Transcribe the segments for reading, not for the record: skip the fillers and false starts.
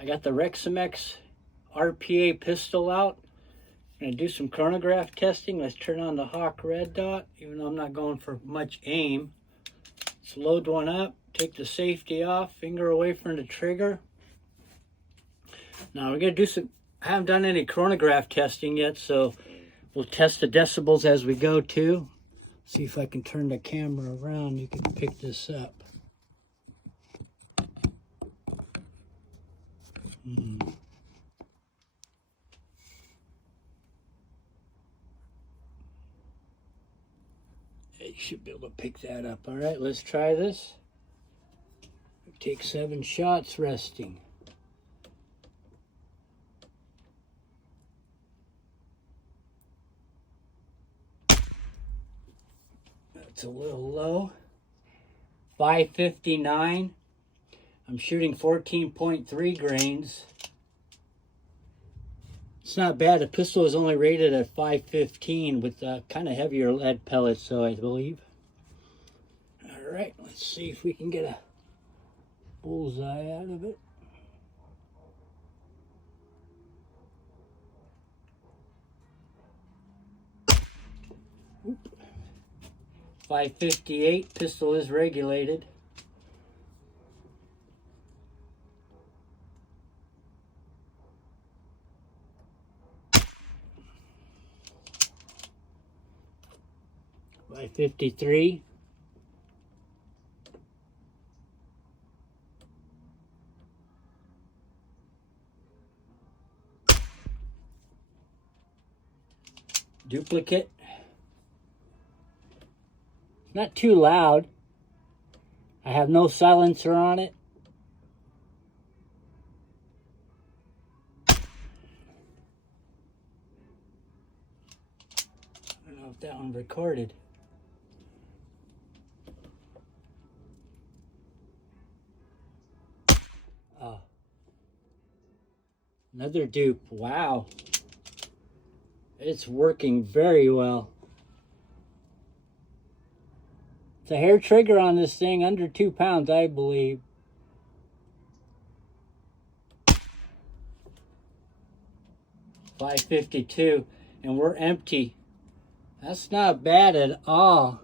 I got the REXIMEX RPA pistol out. I'm going to do some chronograph testing. Let's turn on the Hawk red dot, even though I'm not going for much aim. Let's load one up, take the safety off, finger away from the trigger. Now we're going to do some, I haven't done any chronograph testing yet, so we'll test the decibels as we go too. See if I can turn the camera around, you can pick this up. You should be able to pick that up. All right, let's try this. Take 7 shots resting. That's a little low. 559. I'm shooting 14.3 grains. It's not bad. The pistol is only rated at 515 with kind of heavier lead pellets, so I believe. All right, let's see if we can get a bullseye out of it. Oop. 558. Pistol is regulated. By 53. Duplicate. Not too loud. I have no silencer on it. I don't know if that one recorded. Oh. Another dupe. Wow. It's working very well. It's a hair trigger on this thing, under 2 pounds, I believe. $552, and we're empty. That's not bad at all.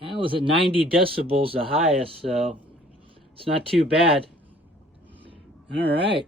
That was at 90 decibels, the highest, so it's not too bad. All right.